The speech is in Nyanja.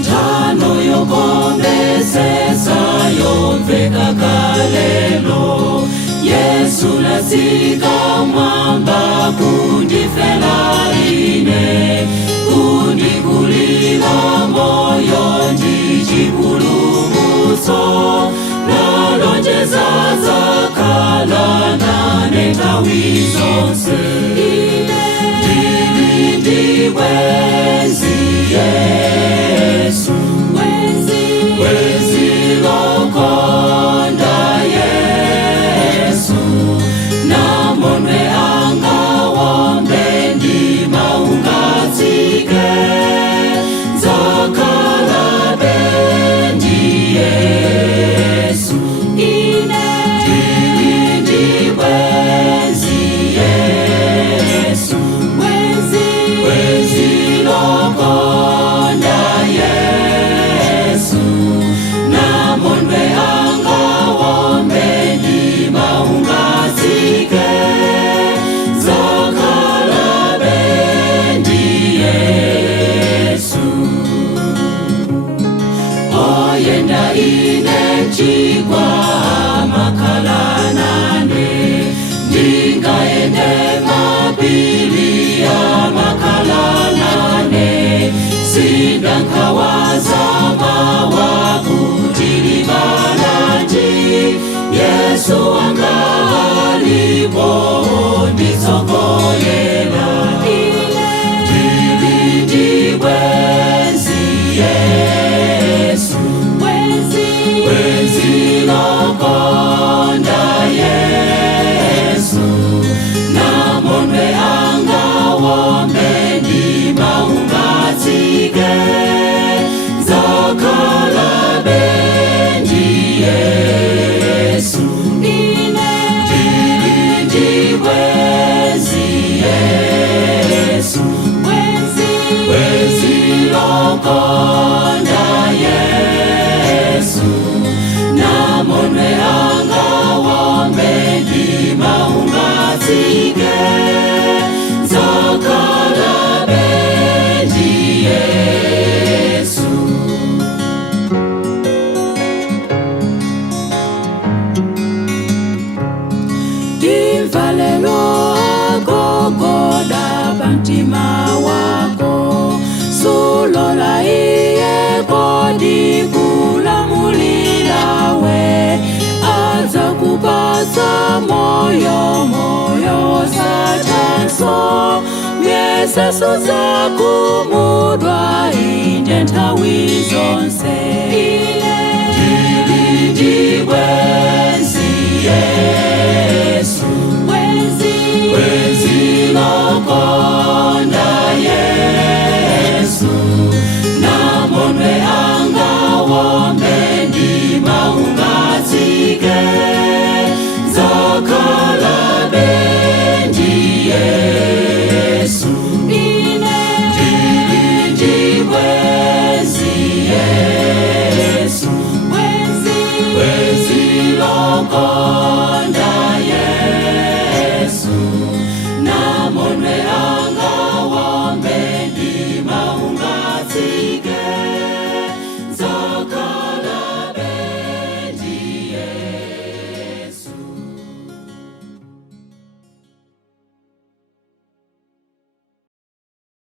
Njalo yokombesesa yomveka kalelo, Yesu latsika mwamba kundifela ine, kundikulila moyo ndichipulumutso, nalonjeza zakhala nane nthawi zonse. Ndili bwenzi Yesu, bwenzi lokonda Yesu, namondwe anga wombe ndimaungatsike, zakhala bendi Yesu. Ndili bwenzi Yesu, bwenzi lokonda Yesu, namondwe anga wombe ndimaungatsike, zakhala bendi Yesu. Oyenda ine chigwa makhala nane, ndingaende mapiri ya makhala nane, sindankhawaza mawa kutilibalanji, Yesu wanga alipo nditsogolela. Ndili bwenzi Yesu, bwenzi lokonda Yesu, namondwe anga wombe ndimaungatsike, zakhala bendi Yesu. Ndili bwenzi Yesu, bwenzi lokonda Yesu, namondwe anga wombe ndimaungatsike, zakhala bendi Yesu. Dimvalelo agogoda pamtima wako, sulola iye kodi kulamulirawe, aza kupatsa moyo sathanso, myeseso zakumudwa inde nthawi zonse. Ndili bwenzi Yesu,